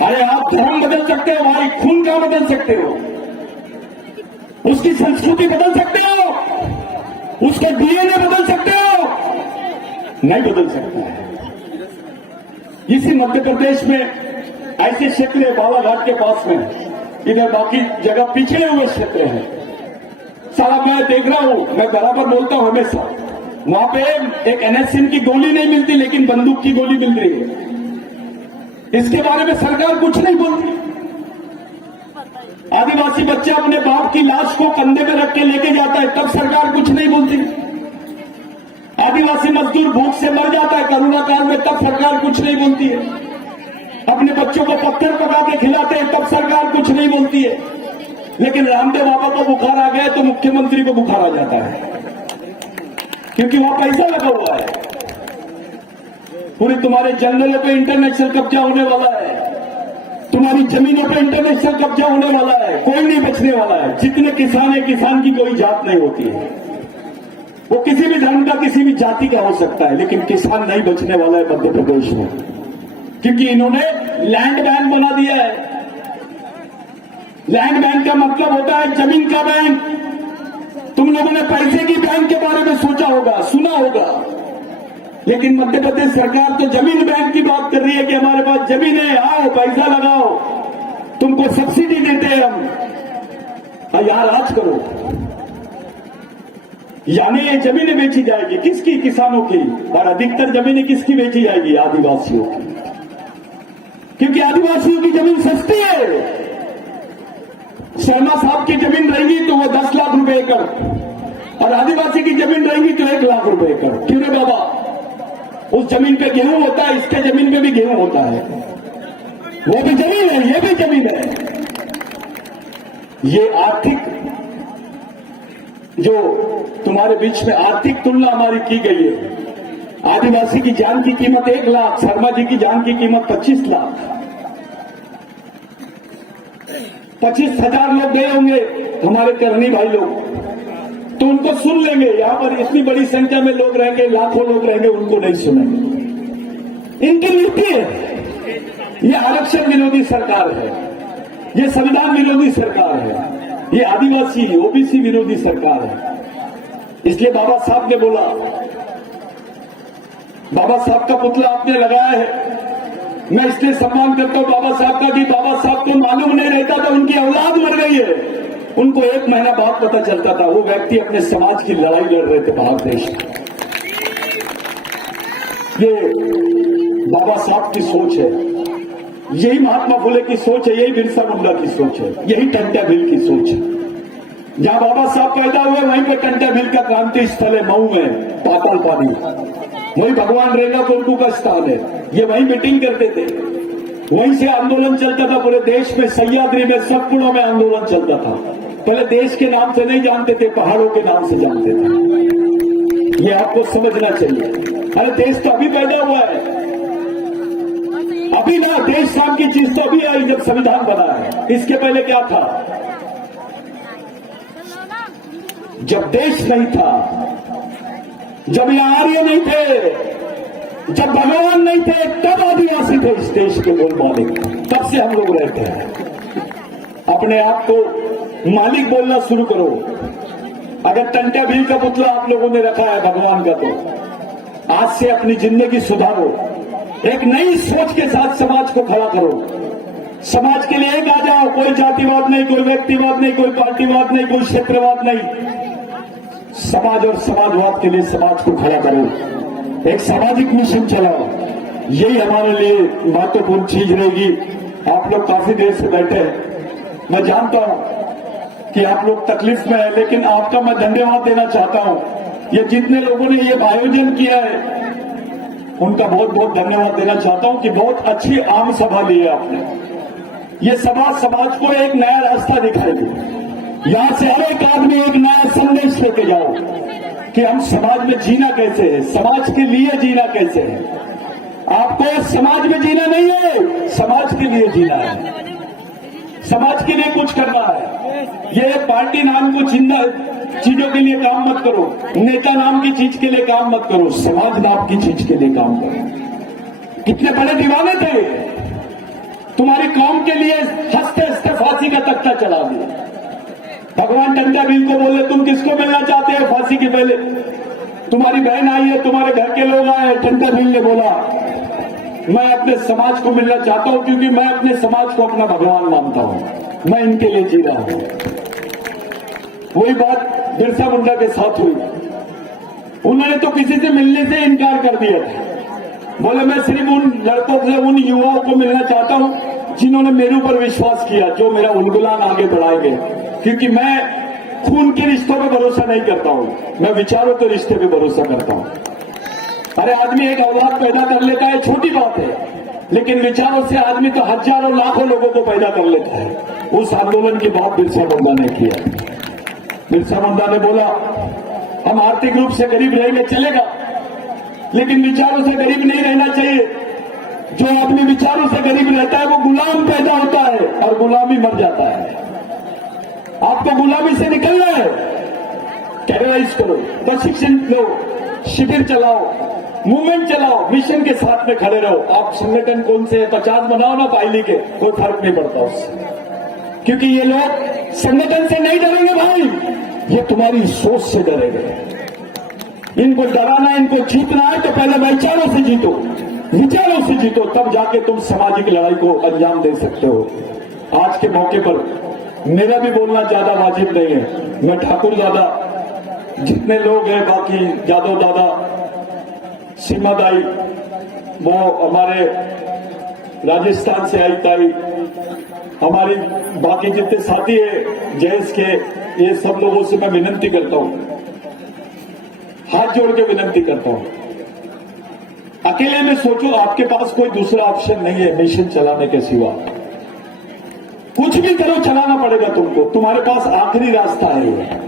अरे आप धर्म बदल सकते हो भाई, खून का बदल सकते हो, उसकी संस्कृति बदल सकते हो, उसका डीएनए बदल सकते हो, नहीं बदल सकता है। इसी मध्य प्रदेश में ऐसे क्षेत्र है, बालाघाट के पास में, इधर बाकी जगह पिछड़े हुए क्षेत्र हैं। सारा मैं देख रहा हूं, मैं बराबर बोलता हूं हमेशा, वहां पे एक NSN की गोली नहीं मिलती, लेकिन बंदूक की गोली मिल रही है। इसके बारे में सरकार कुछ नहीं बोलती। आदिवासी बच्चा अपने बाप की लाश को कंधे पे रख के लेके जाता है, तब सरकार कुछ नहीं बोलती। आदिवासी मजदूर भूख से मर जाता है कोरोना काल में, तब सरकार कुछ नहीं बोलती है। अपने बच्चों को पत्थर पका के खिलाते हैं, तब सरकार कुछ नहीं बोलती है। लेकिन रामदेव बाबा को बुखार आ गया तो मुख्यमंत्री को बुखार आ जाता है, क्योंकि वहां पैसा लगा हुआ है। पूरी तुम्हारे जंगलों पे इंटरनेशनल कब्जा होने वाला है, तुम्हारी जमीनों पे इंटरनेशनल कब्जा होने वाला है, कोई नहीं बचने वाला है। जितने किसान है, किसान की कोई जात नहीं होती है, वो किसी भी धर्म का, किसी भी जाति का हो सकता है, लेकिन किसान नहीं बचने वाला है मध्य प्रदेश में, क्योंकि इन्होंने लैंड बैंक बना दिया है। लैंड बैंक का मतलब होता है जमीन का बैंक। तुम लोगों ने पैसे की बैंक के बारे में सोचा होगा, सुना होगा, लेकिन मध्य प्रदेश सरकार तो जमीन बैंक की बात कर रही है कि हमारे पास जमीन है, आओ पैसा लगाओ, तुमको सब्सिडी देते हैं हम। यार आज करो, यानी ये जमीनें बेची जाएगी किसकी? किसानों की। और अधिकतर जमीनें किसकी बेची जाएगी? आदिवासियों की, क्योंकि आदिवासियों की जमीन सस्ती है। शर्मा साहब की जमीन रहेगी तो वो 10 लाख रुपए एकड़, और आदिवासी की जमीन रहेगी तो 1 लाख रुपए एकड़। क्यों रे बाबा? उस जमीन पे गेहूं होता है, इसके जमीन पे भी गेहूं होता है, वो भी जमीन है, ये भी जमीन है। ये आर्थिक, जो तुम्हारे बीच में आर्थिक तुलना हमारी की गई है, आदिवासी की जान की कीमत 1 लाख, शर्मा जी की जान की कीमत 25 लाख। 25,000 लोग गए होंगे हमारे करनी भाई लोग, तो उनको सुन लेंगे। यहां पर इतनी बड़ी संख्या में लोग रहेंगे, लाखों लोग रहेंगे, उनको नहीं सुनेंगे। इनकी नीति है, ये आरक्षण विरोधी सरकार है, ये संविधान विरोधी सरकार है, ये आदिवासी ओबीसी विरोधी सरकार है। इसलिए बाबा साहब ने बोला बाबा साहब का पुतला आपने लगाया है। मैं इसलिए सम्मान करता हूं बाबा साहब का कि बाबा साहब को मालूम नहीं रहता था उनकी औलाद मर गई है। उनको 1 महीना बाद पता चलता था। वो व्यक्ति अपने समाज की लड़ाई लड़ रहे थे बाहर देश में। ये बाबा साहब की सोच है, यही महात्मा फुले की सोच है, यही बिरसा मुंडा की सोच है, यही टंट्या भील की सोच है। जहां बाबा साहब पैदा हुए वहीं पर टंट्या भील का क्रांति स्थल है, मऊ में पाताल पानी, वही भगवान रेगा कोटू का स्थान है। ये वहीं मीटिंग करते थे, वहीं से आंदोलन चलता था पूरे देश में। सह्याद्री में सतपुड़ों में आंदोलन चलता था। पहले देश के नाम से नहीं जानते थे, पहाड़ों के नाम से जानते थे। ये आपको समझना चाहिए। अरे देश तो अभी पैदा हुआ है, अभी ना देश नाम की चीज तो अभी आई जब संविधान बना है। इसके पहले क्या था? जब देश नहीं था, जब ये आर्य नहीं थे, जब भगवान नहीं थे, तब आदिवासी थे इस देश के मूल मालिक। तब से हम लोग रहते हैं। अपने आप को मालिक बोलना शुरू करो। अगर टंट्या भील का पुतला आप लोगों ने रखा है भगवान का, तो आज से अपनी जिंदगी सुधारो। एक नई सोच के साथ समाज को खड़ा करो। समाज के लिए एक आ जाओ। कोई जातिवाद नहीं, कोई व्यक्तिवाद नहीं, कोई पार्टीवाद नहीं, कोई क्षेत्रवाद नहीं। समाज और समाजवाद के लिए समाज को खड़ा करो। एक सामाजिक मिशन चलाओ। यही हमारे लिए महत्वपूर्ण चीज रहेगी। आप लोग काफी देर से बैठे हैं, मैं जानता हूं कि आप लोग तकलीफ में है, लेकिन आपका मैं धन्यवाद देना चाहता हूं। ये जितने लोगों ने ये आयोजन किया है उनका बहुत बहुत धन्यवाद देना चाहता हूं कि बहुत अच्छी आम सभा ली है आपने। ये सभा समाज को एक नया रास्ता दिखाएगी। यहां से हर एक आदमी एक नया संदेश लेके जाओ कि हम समाज में जीना कैसे है, समाज के लिए जीना कैसे है। आपको समाज में जीना नहीं है, समाज के लिए जीना है, समाज के लिए कुछ करना है। ये पार्टी नाम को चीजों के लिए काम मत करो, नेता नाम की चीज के लिए काम मत करो, समाज नाम की चीज के लिए काम करो। कितने बड़े दीवाने थे, तुम्हारी कौम के लिए हंसते हंसते फांसी का तख्ता चढ़ा दिया। भगवान टंट्या भील को बोले तुम किसको मिलना चाहते हो फांसी के पहले? तुम्हारी बहन आई है, तुम्हारे घर के लोग आए। टंट्या भील ने बोला मैं अपने समाज को मिलना चाहता हूं, क्योंकि मैं अपने समाज को अपना भगवान मानता हूं, मैं इनके लिए जी रहा हूं। वही बात बिरसा मुंडा के साथ हुई। उन्होंने तो किसी से मिलने से इनकार कर दिया था। बोले मैं सिर्फ उन लड़कों से, उन युवाओं को मिलना चाहता हूं जिन्होंने मेरे ऊपर विश्वास किया, जो मेरा उलगुलान आगे बढ़ाएंगे, क्योंकि मैं खून के रिश्तों पे भरोसा नहीं करता हूं, मैं विचारों के रिश्ते पे भरोसा करता हूं। अरे आदमी एक औलाद पैदा कर लेता है, छोटी बात है, लेकिन विचारों से आदमी तो हजारों लाखों लोगों को पैदा कर लेता है। उस आंदोलन की बात बिरसा मुंडा ने किया। बिरसा मुंडा ने बोला हम आर्थिक रूप से गरीब रहेंगे चलेगा, लेकिन विचारों से गरीब नहीं रहना चाहिए। जो आदमी विचारों से गरीब रहता है वो गुलाम पैदा होता है और गुलामी मर जाता है। आपको गुलामी से निकलना है, कैरियराइज करो, प्रशिक्षण लो, शिविर चलाओ, मूवमेंट चलाओ, मिशन के साथ में खड़े रहो। आप संगठन कौन से 50 बनाओ ना पाइली के, कोई फर्क नहीं पड़ता उससे, क्योंकि ये लोग संगठन से नहीं डरेंगे भाई, ये तुम्हारी सोच से डरेंगे। इनको डराना, इनको जीतना है तो पहले विचारों से जीतो, विचारों से जीतो, तब जाके तुम सामाजिक लड़ाई को अंजाम दे सकते हो। आज के मौके पर मेरा भी बोलना ज्यादा वाजिब नहीं है। मैं ठाकुर दादा, जितने लोग हैं, बाकी यादव दादा, सीमा दाई, वो हमारे राजस्थान से आई ताई, हमारी बाकी जितने साथी है जयस के, ये सब लोगों से मैं विनती करता हूं, हाथ जोड़ के विनती करता हूं, अकेले में सोचो, आपके पास कोई दूसरा ऑप्शन नहीं है मिशन चलाने के सिवा। कुछ भी करो, चलाना पड़ेगा तुमको, तुम्हारे पास आखिरी रास्ता है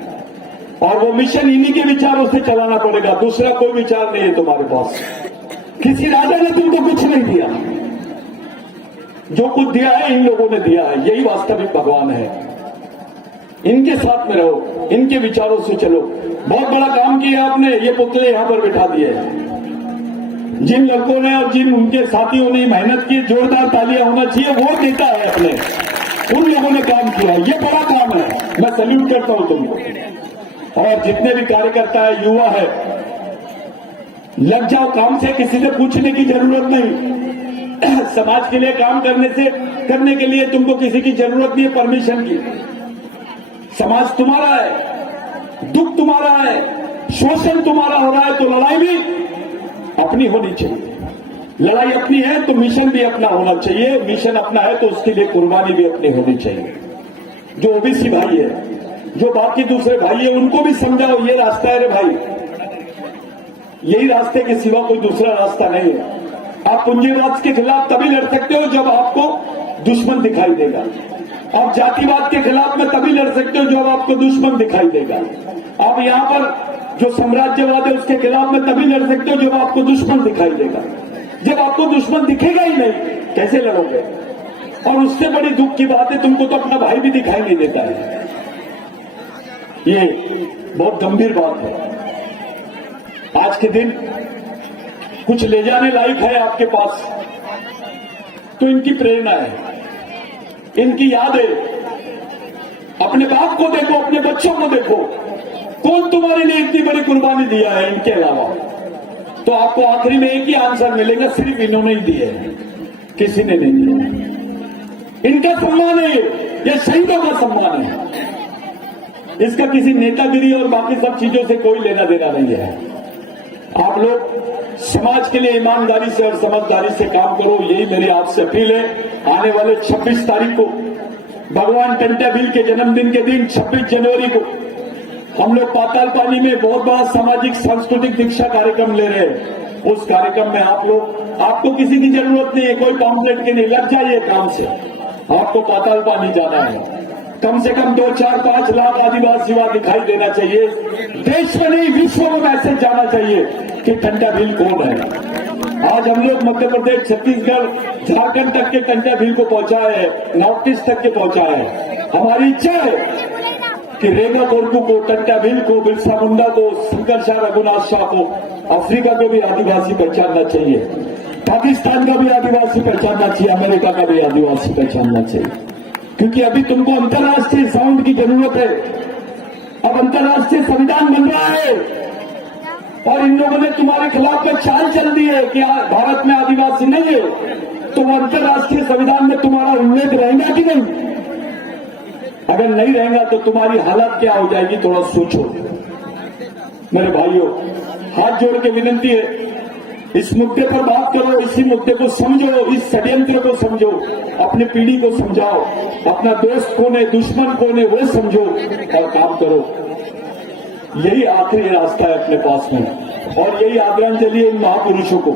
और वो मिशन इन्हीं के विचारों से चलाना पड़ेगा। दूसरा कोई विचार नहीं है तुम्हारे पास। किसी राजा ने तुमको कुछ नहीं दिया, जो कुछ दिया है इन लोगों ने दिया है, यही वास्तविक भगवान है। इनके साथ में रहो, इनके विचारों से चलो। बहुत बड़ा काम किया आपने, ये पुतले यहां पर बिठा दिए। जिन लड़कों ने और जिन उनके साथियों ने मेहनत की, जोरदार तालियां होना चाहिए, वो देता है अपने, उन लोगों ने काम किया, ये बड़ा काम है, मैं सैल्यूट करता हूं तुमको। और जितने भी कार्यकर्ता है, युवा है, लग जाओ काम से, किसी से पूछने की जरूरत नहीं। समाज के लिए काम करने के लिए तुमको किसी की जरूरत नहीं है परमिशन की। समाज तुम्हारा है, दुख तुम्हारा है, शोषण तुम्हारा हो रहा है, तो लड़ाई भी अपनी होनी चाहिए। लड़ाई अपनी है तो मिशन भी अपना होना चाहिए, मिशन अपना है तो उसके लिए कुर्बानी भी अपनी होनी चाहिए। जो ओबीसी भाई है, जो बाकी दूसरे भाई है, उनको भी समझाओ ये रास्ता है रे भाई, यही रास्ते के सिवा कोई दूसरा रास्ता नहीं है। आप पूंजीवाद के खिलाफ तभी लड़ सकते हो जब आपको दुश्मन दिखाई देगा। आप जातिवाद के खिलाफ में तभी लड़ सकते हो जब आपको दुश्मन दिखाई देगा। आप यहां पर जो साम्राज्यवाद है उसके खिलाफ में तभी लड़ सकते हो जब आपको दुश्मन दिखाई देगा। जब आपको दुश्मन दिखेगा ही नहीं, कैसे लड़ोगे? और उससे बड़ी दुख की बात है, तुमको तो अपना भाई भी दिखाई नहीं देता है। ये बहुत गंभीर बात है। आज के दिन कुछ ले जाने लायक है आपके पास तो इनकी प्रेरणा है, इनकी याद है। अपने बाप को देखो, अपने बच्चों को देखो, कौन तुम्हारे लिए इतनी बड़ी कुर्बानी दिया है इनके अलावा? तो आपको आखिरी में एक ही आंसर मिलेगा, सिर्फ इन्होंने ही दिए हैं, किसी ने नहीं दिया। इनका सम्मान है, यह शहीदों का सम्मान है। इसका किसी नेतागिरी और बाकी सब चीजों से कोई लेना देना नहीं है। आप लोग समाज के लिए ईमानदारी से और समझदारी से काम करो, यही मेरी आपसे अपील है। आने वाले 26 तारीख को भगवान टंटा भील के जन्मदिन के दिन 26 जनवरी को हम लोग पाताल पानी में बहुत बड़ा सामाजिक सांस्कृतिक दीक्षा कार्यक्रम ले रहे हैं। उस कार्यक्रम में आप लोग, आपको किसी की जरूरत नहीं है, कोई पॉम्पलेट के नहीं, लग जाइए काम से। आपको पाताल पानी जाना है, कम से कम 2, 4, 5 लाख आदिवासी वहां दिखाई देना चाहिए। देश में नहीं, विश्व में मैसेज जाना चाहिए कि टंटा भील कौन है। आज हम लोग मध्य प्रदेश, छत्तीसगढ़, झारखंड तक के टंटा भील को पहुंचाए है, नॉर्थ ईस्ट तक के पहुंचाए है। हमारी इच्छा है कि रेगा कोरकू को, टंटा भील को, बिरसा मुंडा को, शंकर शाह, रघुनाथ शाह को, अफ्रीका को भी आदिवासी पहचानना चाहिए, पाकिस्तान का भी आदिवासी पहचानना चाहिए, अमेरिका का भी आदिवासी पहचानना चाहिए। क्योंकि अभी तुमको अंतर्राष्ट्रीय साउंड की जरूरत है। अब अंतर्राष्ट्रीय संविधान बन रहा है और इन लोगों ने तुम्हारे खिलाफ में चाल चल दी है कि भारत में आदिवासी नहीं है, तो वो अंतर्राष्ट्रीय संविधान में तुम्हारा उल्लेख रहेगा कि नहीं? अगर नहीं रहेगा तो तुम्हारी हालत क्या हो जाएगी, थोड़ा सोचो। मेरे भाइयों, हाथ जोड़ के विनती है, इस मुद्दे पर बात करो, इसी मुद्दे को समझो, इस षड्यंत्र को समझो, अपनी पीढ़ी को समझाओ, अपना दोस्त कौन है, दुश्मन कौन है, वो समझो और काम करो। यही आखिरी रास्ता है अपने पास में, और यही आदरांजलि है इन महापुरुषों को।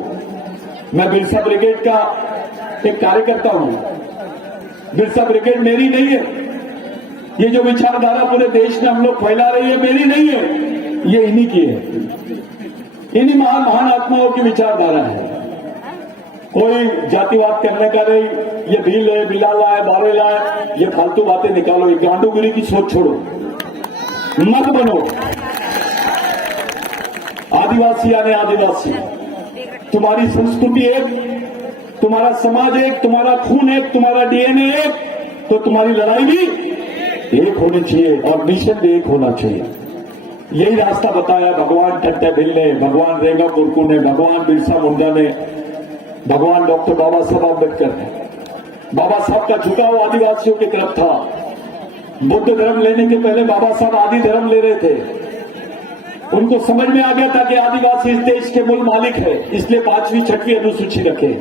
मैं बिरसा ब्रिगेड का एक कार्यकर्ता हूं। बिरसा ब्रिगेड मेरी नहीं है। ये जो विचारधारा पूरे देश में हम लोग फैला रही है, मेरी नहीं है, ये इन्हीं की है। इन्हीं महान आत्माओं की विचारधारा है। कोई जातिवाद करने का नहीं, ये भील है, बिलाला है, बारेला है, ये फालतू बातें निकालो, ये गांडूगिरी की सोच छोड़ो, मत बनो। आदिवासी यानी आदिवासी, तुम्हारी संस्कृति एक, तुम्हारा समाज एक, तुम्हारा खून एक, तुम्हारा डीएनए एक, तो तुम्हारी लड़ाई भी एक होनी चाहिए और मिशन भी एक होना चाहिए। यही रास्ता बताया भगवान टंटा भील ने, भगवान रेगा कुरकू ने, भगवान बिरसा मुंडा ने, भगवान डॉक्टर बाबा साहब अम्बेडकर ने। बाबा साहब का झुकाव आदिवासियों की तरफ था। बुद्ध धर्म लेने के पहले बाबा साहब आदि धर्म ले रहे थे। उनको समझ में आ गया था कि आदिवासी इस देश के मूल मालिक है, इसलिए 5वीं 6वीं अनुसूची रखे।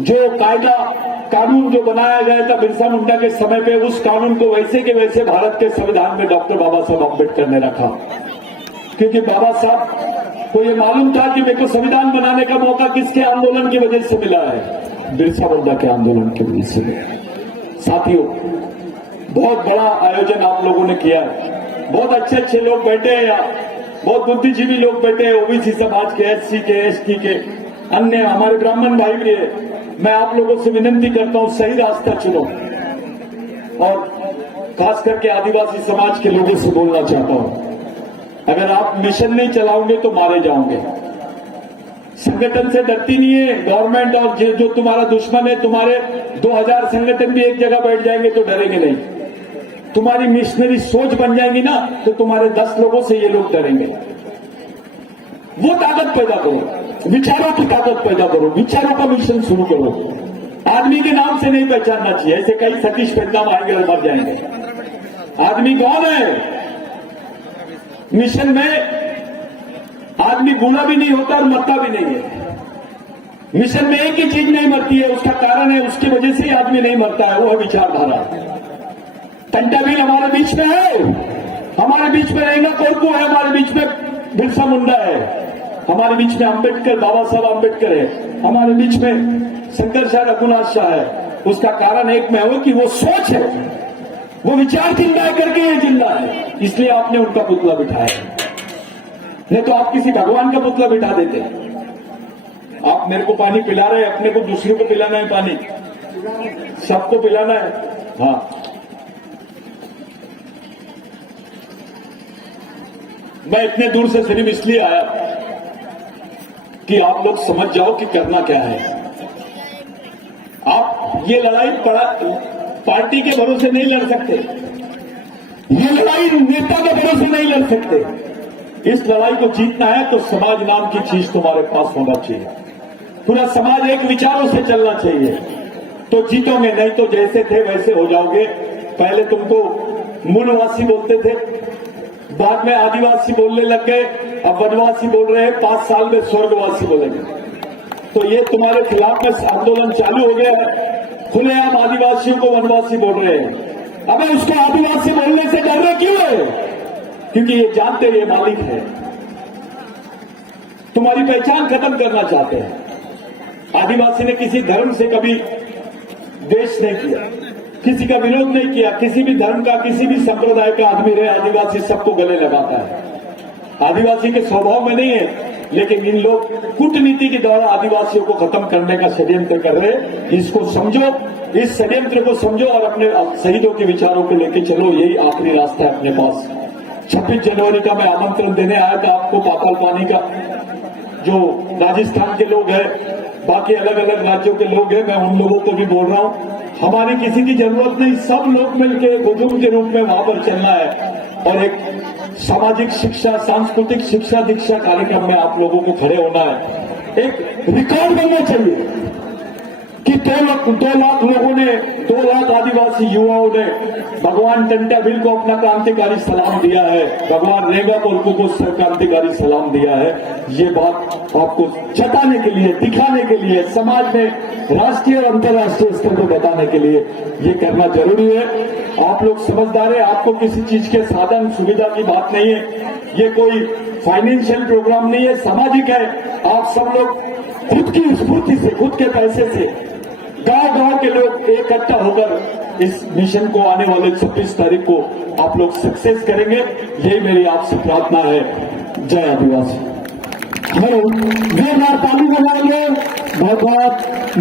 जो कायदा कानून जो बनाया गया था बिरसा मुंडा के समय पे, उस कानून को वैसे के वैसे भारत के संविधान में डॉक्टर बाबा साहब अम्बेडकर ने रखा। क्योंकि बाबा साहब को ये मालूम था कि मेरे को संविधान बनाने का मौका किसके आंदोलन की वजह से मिला है, बिरसा मुंडा के आंदोलन की वजह से मिला। साथियों, बहुत बड़ा आयोजन आप लोगों ने किया है। बहुत अच्छे लोग बैठे हैं यहाँ, बहुत बुद्धिजीवी लोग बैठे हैं, ओबीसी समाज के, एससी के, एसटी के, अन्य हमारे ब्राह्मण भाई भी है। मैं आप लोगों से विनती करता हूं, सही रास्ता चुनो। और खास करके आदिवासी समाज के लोगों से बोलना चाहता हूं, अगर आप मिशन नहीं चलाओगे तो मारे जाओगे। संगठन से डरती नहीं है गवर्नमेंट, और जो तुम्हारा दुश्मन है, तुम्हारे 2000 संगठन भी एक जगह बैठ जाएंगे तो डरेंगे नहीं। तुम्हारी मिशनरी सोच बन जाएगी ना, तो तुम्हारे 10 लोगों से ये लोग डरेंगे। वो ताकत पैदा करो, विचारों की ताकत पैदा करो, विचारों का मिशन शुरू करो। आदमी के नाम से नहीं पहचानना चाहिए, ऐसे कई सतीश पैदनाम आएंगे और मर जाएंगे। आदमी कौन है? मिशन में आदमी बूढ़ा भी नहीं होता और मरता भी नहीं है। मिशन में एक ही चीज नहीं मरती है, उसका कारण है, उसकी वजह से ही आदमी नहीं मरता है, वो है विचारधारा। तंटाबील हमारे बीच में है, हमारे बीच में रहेगा कोरकू है, हमारे बीच में बिरसा मुंडा है, हमारे बीच में अंबेडकर, बाबा साहब अंबेडकर है, हमारे बीच में शंकर शाह, रघुनाथ शाह है। उसका कारण एक में है कि वो सोच है, वो विचार जिंदा करके ये जिंदा है, इसलिए आपने उनका पुतला बिठाया। नहीं तो आप किसी भगवान का पुतला बिठा देते। आप मेरे को पानी पिला रहे हैं, अपने को दूसरे को पिलाना है, पानी सबको पिलाना है। हाँ, मैं इतने दूर से सिर्फ इसलिए आया कि आप लोग समझ जाओ कि करना क्या है। आप ये लड़ाई पार्टी के भरोसे नहीं लड़ सकते, ये लड़ाई नेता के भरोसे नहीं लड़ सकते। इस लड़ाई को जीतना है तो समाज नाम की चीज तुम्हारे पास होना चाहिए, पूरा समाज एक विचारों से चलना चाहिए, तो जीतोगे। नहीं तो जैसे थे वैसे हो जाओगे। पहले तुमको मूलवासी बोलते थे, बाद में आदिवासी बोलने लग गए, अब वनवासी बोल रहे हैं, 5 साल में स्वर्गवासी बोलेंगे। तो ये तुम्हारे खिलाफ में आंदोलन चालू हो गया है, खुलेआम आदिवासियों को वनवासी बोल रहे हैं। अबे उसको आदिवासी बोलने से डर रहे क्यों है? क्योंकि ये जानते ये मालिक है, तुम्हारी पहचान खत्म करना चाहते हैं। आदिवासी ने किसी धर्म से कभी द्वेष नहीं किया, किसी का विरोध नहीं किया, किसी भी धर्म का, किसी भी संप्रदाय का आदमी रहे, आदिवासी सबको गले लगाता है। आदिवासी के स्वभाव में नहीं है, लेकिन इन लोग कूटनीति के द्वारा आदिवासियों को खत्म करने का षड्यंत्र कर रहे हैं। इसको समझो, इस षड्यंत्र को समझो और अपने शहीदों के विचारों को लेकर चलो, यही आखिरी रास्ता है अपने पास। 26 जनवरी का मैं आमंत्रण देने आया था आपको, पाताल पानी का। जो राजस्थान के लोग हैं, बाकी अलग अलग राज्यों के लोग हैं, मैं उन लोगों को भी बोल रहा हूं, हमारी किसी की जरूरत नहीं, सब लोग मिलकर बुजुर्ग के रूप में वहां पर चलना है और एक सामाजिक शिक्षा, सांस्कृतिक शिक्षा दीक्षा कार्यक्रम में आप लोगों को खड़े होना है। एक रिकॉर्ड बनना चाहिए कि 2 लाख लोगों ने, 2 लाख आदिवासी युवाओं ने भगवान टंटाबिल को अपना क्रांतिकारी सलाम दिया है, भगवान रेगा कोरकू को क्रांतिकारी सलाम दिया है। ये बात आपको जताने के लिए, दिखाने के लिए, समाज में राष्ट्रीय और अंतर्राष्ट्रीय स्तर पर बताने के लिए ये करना जरूरी है। आप लोग समझदार है, आपको किसी चीज के साधन सुविधा की बात नहीं है, ये कोई फाइनेंशियल प्रोग्राम नहीं है, सामाजिक है। आप सब लोग खुद की स्फूर्ति से, खुद के पैसे से, गांव-गांव के लोग इकट्ठा होकर इस मिशन को आने वाले 26 तारीख को आप लोग सक्सेस करेंगे, यही मेरी आपसे प्रार्थना है। जय आदिवासी। हेलो, जोरदार ताली बजाइए। बहुत बहुत